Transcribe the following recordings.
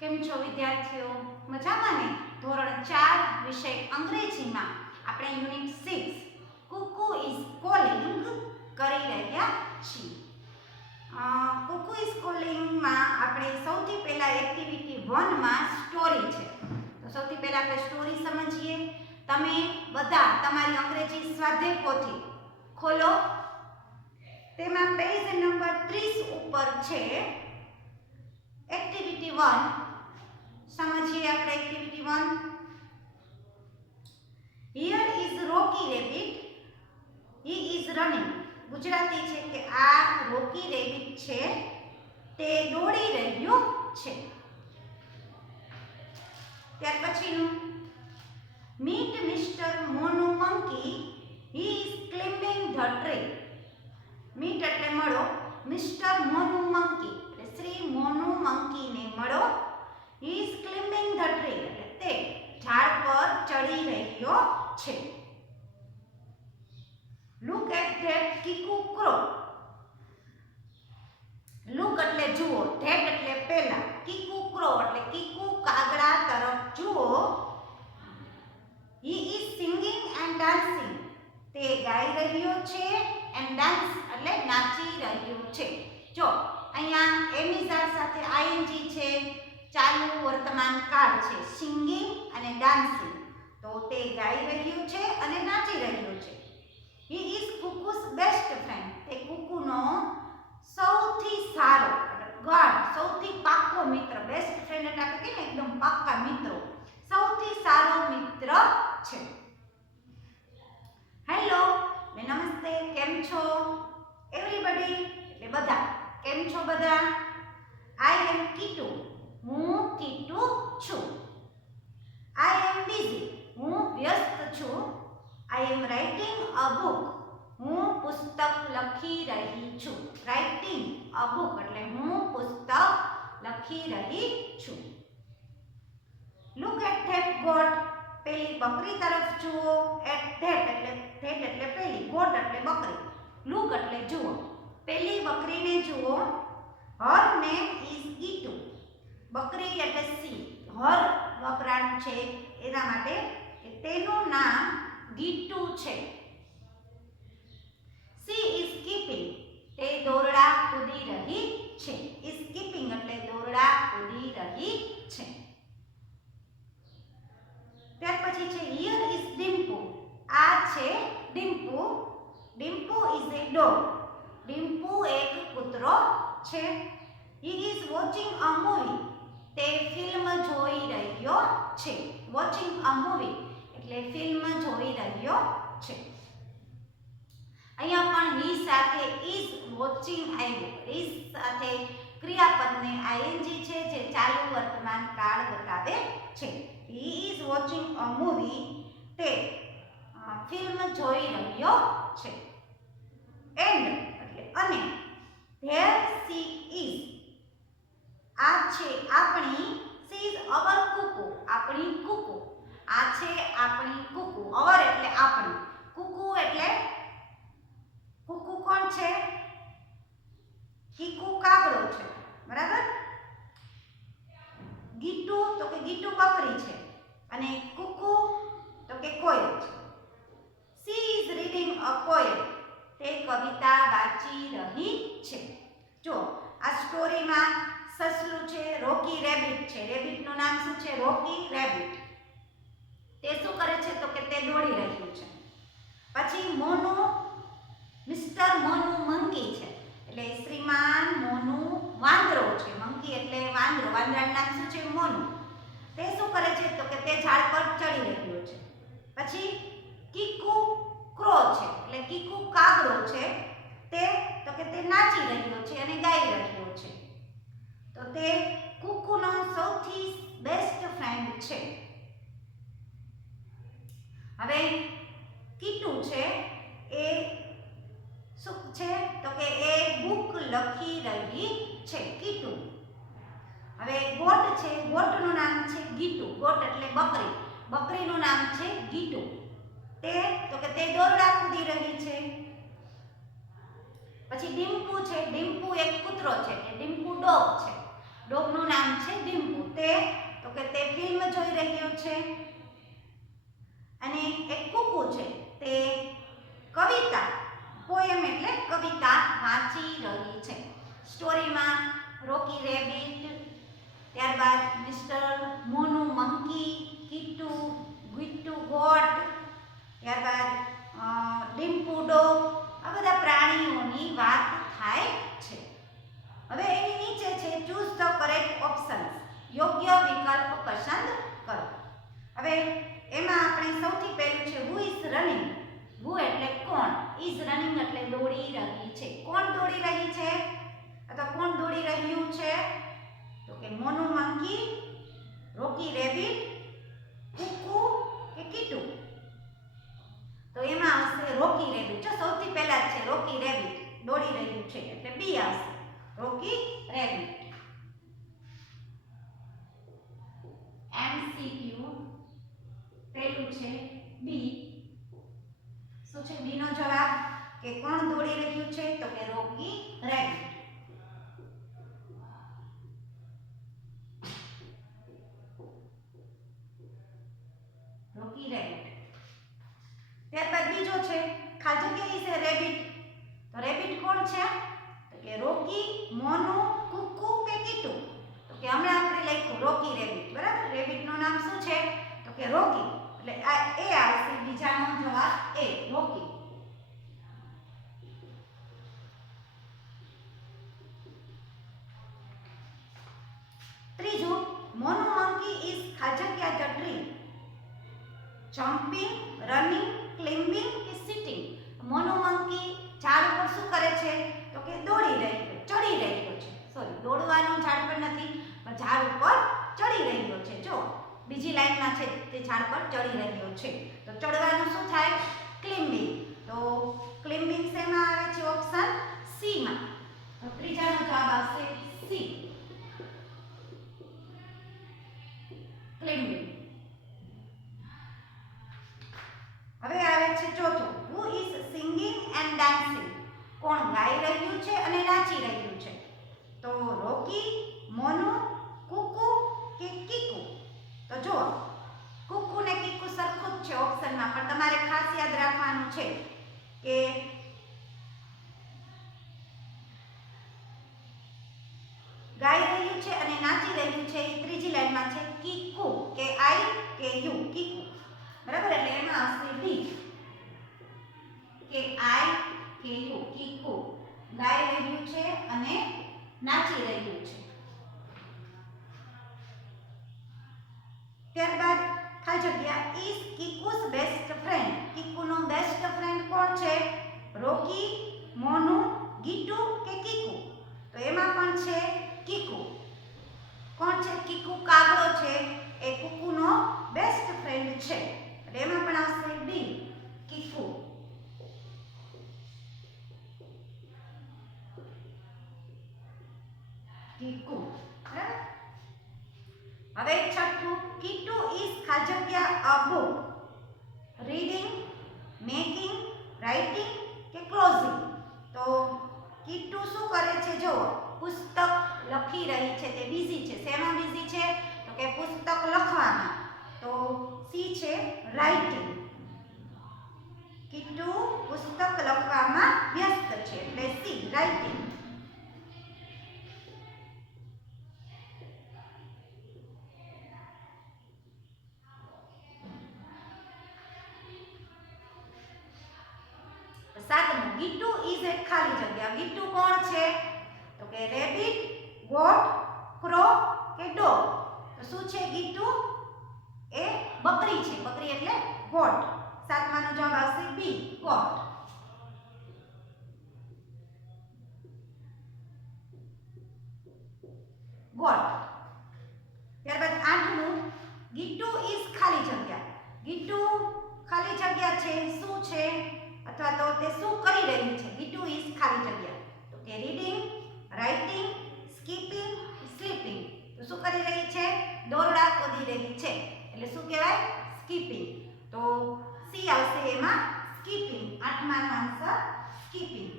કેમ છો વિદ્યાર્થીઓ? મજામાં ને? ધોરણ 4 વિષય અંગ્રેજીમાં આપણે યુનિટ 6 કુકુ ઇઝ કોલિંગ કરી રહ્યા છીએ. કુકુ ઇઝ કોલિંગમાં આપણે સૌથી પહેલા એક્ટિવિટી 1 માં સ્ટોરી છે. તો સૌથી પહેલા આપણે સ્ટોરી સમજીએ. તમે બધા તમારી અંગ્રેજી સ્વાધ્યાય પોથી ખોલો. તેમાં પેજ નંબર 30 ઉપર છે એક્ટિવિટી 1. समझिए આપણે activity 1. Here is Rocky Rabbit. He is running. Gujarati છે કે આ રોકી રેબિટ છે, તે દોડી રહ્યો છે. ત્યાર પછીનું Meet Mr. Monu Monkey. He is climbing the tree. Meet એટલે મળો. Mr. Monu Monkey એટલે શ્રી મોનુ મંકી ને મળો. He is climbing the tree એટલે તે ઝાડ પર ચડી રહ્યો છે. Look at that Kiku crow. Look એટલે જુઓ, that એટલે પહેલા, Kiku crow એટલે કીકુ કાગડા તરફ જુઓ. He is singing and dancing. તે ગાઈ રહ્યો છે and dance એટલે નાચી રહ્યો છે. જો અહીંયા એમિઝાર સાથે ing છે, ચાલુ વર્તમાન કાળ છે, સિંગિંગ અને ડાન્સિંગ. તો તે ગાઈ રહ્યું છે અને નાચી રહ્યું છે. He is Kuku's best friend. તે કુકુનો સૌથી સારો ગાઢ સૌથી પાક્કો મિત્ર. બેસ્ટ ફ્રેન્ડ એટલે આપણે કહીએ ને એકદમ પાક્કા મિત્રો. સૌથી સારો મિત્ર છે. હેલો નમસ્તે, કેમ છો? એવરીબડી એટલે બધા. કેમ છો બધા? આઈ એમ કીટુ. હું કીટુ છું. આઈ એમ બિઝી. હું વ્યસ્ત છું. આઈ એમ રાઇટિંગ અ બુક. હું પુસ્તક લખી રહી છું. રાઇટિંગ અ બુક એટલે હું પુસ્તક લખી રહી છું. Look at that goat. પેલી બકરી તરફ જુઓ. એટ ધેટ એટલે પેલી, ગોટ એટલે બકરી, લુક એટલે જુઓ. પેલી બકરીને જુઓ. Her name is Gitu. બકરી એટલે સી. હર વપરાણ છે એના માટે કે તેનું નામ ગીટુ છે. She is skipping. તે દોરડા કૂદી રહી છે. ઇઝ સ્કીપિંગ એટલે દોરડા કૂદી રહી છે. ત્યાર પછી છે હિયર ઇઝ ડિમ્પુ. આ છે Dimpu. Dimpu is A dog. Dimpu એક કૂતરો છે. He is watching a movie. તે ફિલ્મ જોઈ રહ્યો છે. વોચિંગ અ મૂવી એટલે ફિલ્મ જોઈ રહ્યો છે. અહીંયા પણ હી સાથે ઇઝ વોચિંગ આવ્યું. ઇઝ સાથે ક્રિયાપદને ing છે જે ચાલુ વર્તમાન કાળ બતાવે છે. He is watching a movie. તે ફિલ્મ જોઈ રહ્યો છે. એન્ડ એટલે અને ધેર સી ઇઝ. આ છે આપણી. She is our Kuku. આપણી કુકુ. આ છે આપણી કુકુ. અવર એટલે આપણી. કુકુ એટલે કુકુ કોણ છે? કીકુ કાગડો છે, બરાબર. ગીટુ તો કે ગીટુ બકરી છે અને કુકુ તો કે કોયલ છે. She is reading a poem. તે કવિતા વાંચી રહી છે. જો આ સ્ટોરીમાં સસલું છે, રોકી રેબિટ છે. રેબિટનું નામ શું છે? રોકી રેબિટ. તે શું કરે છે તો કે તે દોડી રહ્યું છે. પછી મોનુ, મિસ્ટર મોનુ મંકી છે એટલે શ્રીમાન મોનુ વાંદરો છે. મંકી એટલે વાંદરો. વાંદરાનું નામ શું છે? મોનુ. તે શું કરે છે તો કે તે ઝાડ પર ચડી રહ્યો છે. પછી કીકુ ક્રો છે એટલે કીકુ કાગડો છે. તે તો કે તે નાચી રહ્યો છે અને ગાઈ રહ્યો છે. તો તે કુકુનો સૌથી બેસ્ટ ફ્રેન્ડ છે. હવે કીટુ છે એ શું છે તો કે એ બુક લખી રહી છે. કીટુ. હવે ગોટ છે. ગોટનું નામ છે ગીટુ. ગોટ એટલે બકરી. બકરીનું નામ છે ગીટુ. તે તો કે તે દોરડા કૂદી રહી છે. પછી ડિમ્પુ છે. ડિમ્પુ એક કૂતરો છે એટલે ડિમ્પુ ડોગ છે. ડોગનું નામ છે ડિમ્પુ. તે ફિલ્મ જોઈ રહ્યો છે. અને એક કુકુ છે તે કવિતા પોએમ એટલે કવિતા વાંચી રહી છે. સ્ટોરીમાં રોકી રેબિટ, ત્યારબાદ mister Monu monkey, Kitu, Gitu goat, ત્યારબાદ ડિમ્પુ ડોગ, આ બધા પ્રાણીઓની વાત થાય છે. હવે એની નીચે છે ચૂઝ ધ કરેક્ટ ઓપ્શન્સ, યોગ્ય વિકલ્પ પસંદ કરો. હવે એમાં આપણે સૌથી પહેલું છે હુ ઇઝ રનિંગ. હુ એટલે કોણ, ઇઝ રનિંગ એટલે દોડી રહી છે. કોણ દોડી રહી છે અથવા કોણ દોડી રહ્યું છે? તો કે મોનુ મંકી, રોકી રેબિટ, કુકુ કે કીટુ? તો એમાં આવશે રોકી રેબિટ. જો સૌથી પહેલા છે રોકી રેબિટ, દોડી રહ્યું છે એટલે બી આવશે, રોકી રેબિટ. MCQ પહેલું છે બી. શું છે બી નો જવાબ? કે કોણ દોડી રહ્યું છે? તો કે રોકી રેબિટ. રોકી રેબિટ. ત્યારબાદ બીજો છે ખાલી જગ્યા ઇઝ એ રેબિટ. તો રેબિટ કોણ છે? તો કે રોકી, મોનુ, કુકુ કે કીટુ? તો કે હમણાં આપણે લખ્યું રોકી રેબિટ, બરાબર? રેબિટ નું નામ શું છે? તો કે રોકી. એટલે આ એ આવશે, બીજાનો જવાબ એ, રોકી. ત્રીજું મોનુ મંકી ઇઝ ખાલી જગ્યા ધ ટ્રી. જમ્પિંગ, રનિંગ, ક્લિમ્બિંગ કે સિટિંગ? મોનુ મંકી ઝાડ ઉપર શું કરે છે? તો કે દોડી રહ્યો, ચડી રહ્યો છે. સોરી, દોડવાનું ઝાડ પર નથી, પણ ઝાડ ઉપર ચડી રહ્યો છે. જો બીજી લાઈનમાં છે તે ઝાડ પર ચડી રહ્યો છે. તો ચડવાનું શું થાય? ક્લિમ્બિંગ. તો ક્લિમ્બિંગ શેમાં આવે છે? ઓપ્શન સી માં. તો ત્રીજાનો જવાબ આવશે સી, ક્લિમ્બિંગ. હવે આવે છે ચોથું who is singing and dancing. કોણ ગાઈ રહ્યું છે અને નાચી રહ્યું છે? તો રોકી, મોનુ, કુકુ કે કીકુ? તો જો કુકુ ને કીકુ સરખું જ છે ઓપ્શનમાં, પણ તમારે ખાસ યાદ રાખવાનું છે કે ગાઈ રહ્યું છે અને નાચી રહ્યું છે એ ત્રીજી લાઈનમાં છે કીકુ, કે આઈ કે યુ, કીકુ, બરાબર? એટલે એમાં આવશે ડી, કે આઈ કે યુ, કીકુ. ગાઈ રહ્યું છે અને નાચી રહ્યું છે. ત્યારબાદ ખાલી જગ્યા ઇઝ કીકુસ બેસ્ટ ફ્રેન્ડ. કીકુનો બેસ્ટ ફ્રેન્ડ કોણ છે? રોકી, મોનુ, ગીટુ કે કીકુ? તો એમાં પણ છે કીકુ. કોણ છે? કીકુ કાગડો છે, એ કુકુનો બેસ્ટ ફ્રેન્ડ છે. એટલે એમાં પણ આવશે ડી, કીકુ. કીકુ, બરાબર? હવે છઠ્ઠું કીટુ ઇઝ ખાલી જગ્યા અ બુક. રીડિંગ, મેકિંગ, રાઇટિંગ કે ક્લોઝિંગ? તો કીટુ શું કરે છે? જો પુસ્તક લખી રહી છે, તે બિઝી છે. શેમાં બિઝી છે? તો કે પુસ્તક લખવામાં. તો સી છે રાઇટિંગ. કીટુ પુસ્તક લખવામાં વ્યસ્ત છે એટલે સી, રાઇટિંગ. સાતમું ગીટુ ઇઝ એ ખાલી જગ્યા. ગીટુ કોણ છે? તો કે રેબિટ, ગોટ, ક્રો કે ડોગ? તો શું છે ગીટુ? એ બકરી છે. બકરી એટલે ગોટ. સાતમાનો જવાબ આવશે બી, ગોટ. ગોટ. ત્યારબાદ આઠમું ગીટુ ઇઝ ખાલી જગ્યા. ગીટુ ખાલી જગ્યા છે શું છે અથવા તો તે શું કરી રહી છે? ગીટુ ઇઝ ખાલી જગ્યા. તો કે રીડિંગ, રાઇટિંગ, સ્કીપિંગ, સ્લીપિંગ? તો શું કરી રહી છે? દોરડા કૂદી રહી છે એટલે શું કહેવાય? સ્કીપિંગ. તો સી આવશે એમાં, સ્કીપિંગ. આઠમાનો answer skipping.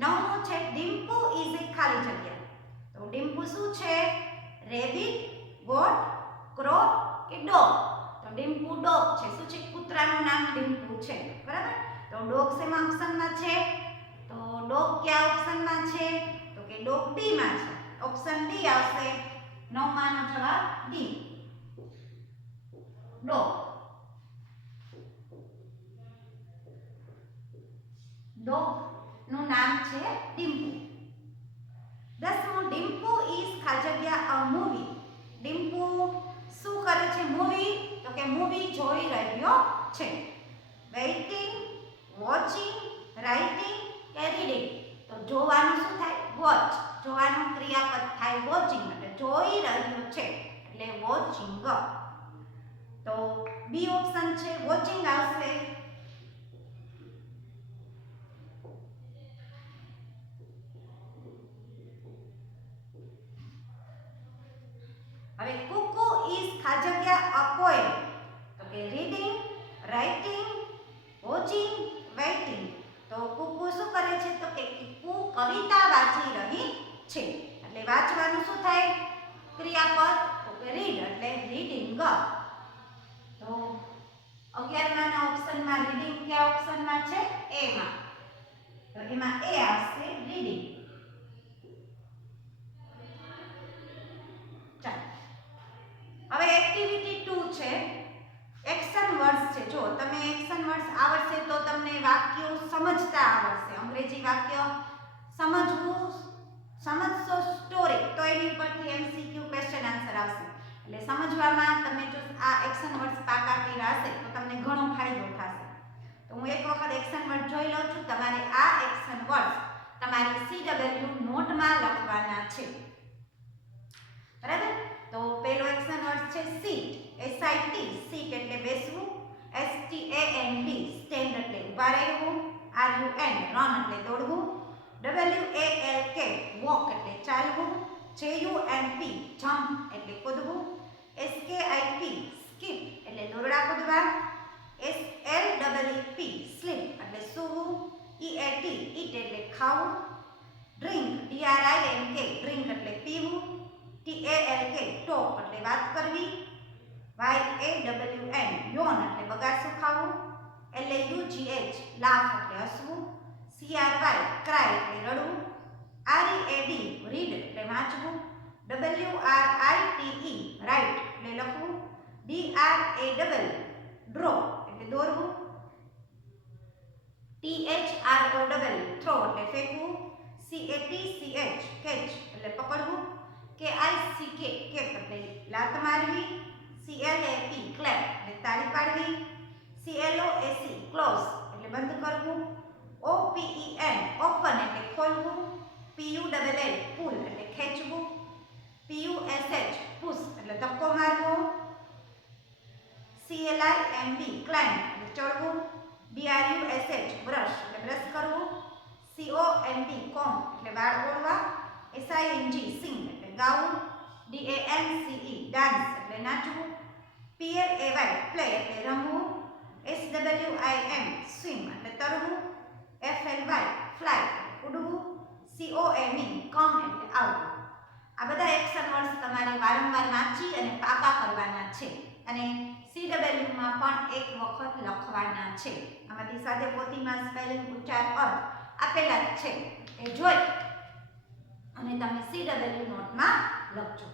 નવમું છે ડિમ્પુ ઇઝ એ ખાલી જગ્યા. તો ડિમ્પુ શું છે? રેબિટ, ગોટ, ક્રો કે ડોગ? તો ડિમ્પુ ડોગ છે. શું છે? કૂતરાનું નામ ડિમ્પુ છે. બરાબર? તો ડોગ શેમાં ઓપ્શનમાં છે? તો ડોગ કયા ઓપ્શનમાં છે? તો કે ડોગ ડી માં છે. ઓપ્શન ડી આવશે. નવમાનો જવાબ ડી. ડોગ. ડોગ નું નામ છે ડિમ્પુ. 10મું ડિમ્પુ ઇઝ ખાલી જગ્યા અ મૂવી. ડિમ્પુ શું કરે છે? મૂવી. તો કે મૂવી જોઈ રહ્યો છે. વેઇટિંગ, વોચિંગ, રાઇટિંગ કે રીડિંગ? તો જોવાનું શું થાય? વોચ. જોવાનું ક્રિયાપદ થાય વોચિંગ, એટલે જોઈ રહ્યો છે એટલે વોચિંગ. તો બી ઓપ્શન છે વોચિંગ આવશે. હવે કુકુ ઇઝ ખાલી જગ્યા અ પોએમ. તો કે રીડિંગ, રાઇટિંગ, વોચિંગ, વેઇટિંગ? તો કુકુ શું કરે છે? તો કે કુકુ કવિતા વાંચી રહી છે એટલે વાંચવાનું શું થાય? ક્રિયાપદ. તો કે રીડ એટલે રીડિંગ. તો 11માના ઓપ્શનમાં રીડિંગ કયા ઓપ્શનમાં છે? એ માં. તો એમાં એ આવશે રીડિંગ. હવે એક્ટિવિટી 2 છે એક્શન વર્ડ્સ છે. જો તમે એક્શન વર્ડ્સ આવડશે તો તમને વાક્યો સમજતા આવડશે. અંગ્રેજી વાક્ય સમજશો સ્ટોરી તો એની ઉપરથી એમસીક્યુ ક્વેશ્ચન આન્સર આવશે. એટલે સમજવામાં તમે જો આ એક્શન વર્ડ્સ પાકા કર્યા હશે તો તમને ઘણો ફાયદો થશે. તો હું એક વખત એક્શન વર્ડ જોઈ લઉં છું. તમારે આ એક્શન વર્ડ્સ તમારી CW નોટમાં લખવાના છે. બરાબર? તો પહેલો એક્શન વર્ડ છે સીટ. SIT સીટ એટલે બેસવું. STAND સ્ટેન્ડ એટલે ઊભા રહેવું. RUN રન એટલે દોડવું. WALK વોક એટલે ચાલવું. JUMP જમ્પ એટલે કૂદવું. SKIP સ્કીપ એટલે દોરડા કૂદવા. SLEEP સ્લીપ એટલે સૂવું. EAT ઈટ એટલે ખાવું. ડ્રિંક DRINK ડ્રિંક એટલે પીવું. TALK ટોક એટલે વાત કરવી. YAWN યોન એટલે બગાસું ખાવું. LAUGH લાફ એટલે હસવું. CRY ક્રાય એટલે રડવું. READ રીડ એટલે વાંચવું. WRITE રાઇટ એટલે લખવું. DRAW ડ્રો એટલે દોરવું. THROW થ્રો એટલે ફેંકવું. CATCH કેચ એટલે પકડવું. KICK કેક એટલે લાત મારવી. CLAP ક્લેપ એટલે તાળી પાડવી. CLOAC ક્લોઝ એટલે બંધ કરવું. OPEN ઓપન એટલે ખોલવું. PULL પુલ એટલે ખેંચવું. PUSH પુશ એટલે ધક્કો મારવો. CLIMB ક્લાઇમ્બ એટલે ચડવું. BRUSH બ્રશ એટલે બ્રશ કરવું. COMB કોમ્બ એટલે વાળ ઓળવા. SING સિંગ એટલે ગાવું. DANCE ડાન્સ એટલે નાચવું. PLAY પ્લે એટલે રમવું. SWIM સ્વિમ એટલે તરવું. FLY ફ્લાય એટલે ઉડવું. COME કમ એટલે આવવું. આ બધા એક્શન વર્ડ્સ તમારે વારંવાર વાંચી અને પાકા કરવાના છે અને CW માં પણ એક વખત લખવાના છે. આમાંથી સાથે પોથીમાં સ્પેલિંગ ઉચ્ચાર અર્થ આપેલા જ છે એ જોઈ અને તમે CW નોટમાં લખજો.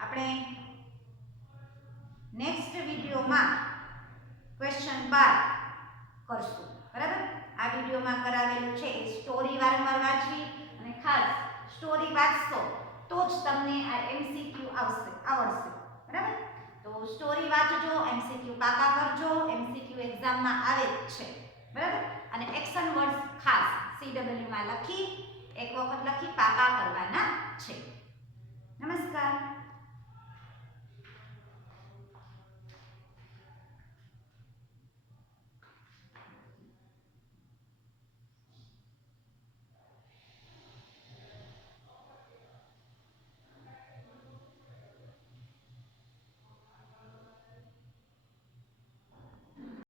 આપણે નેક્સ્ટ વિડીયોમાં ક્વેશ્ચન 12 કરશું. બરાબર? આ વિડીયોમાં કરાવેલું છે એ સ્ટોરી વારંવાર વાંચવી અને ખાસ સ્ટોરી વાંચશો તો જ તમને આ MCQ આવડશે. બરાબર? તો સ્ટોરી વાંચજો, MCQ પાકા કરજો. MCQ એક્ઝામમાં આવે જ છે. બરાબર? અને એક્શન વર્ડ્સ ખાસ CW માં લખી એક વખત લખી પાકા કરવાના છે. નમસ્કાર.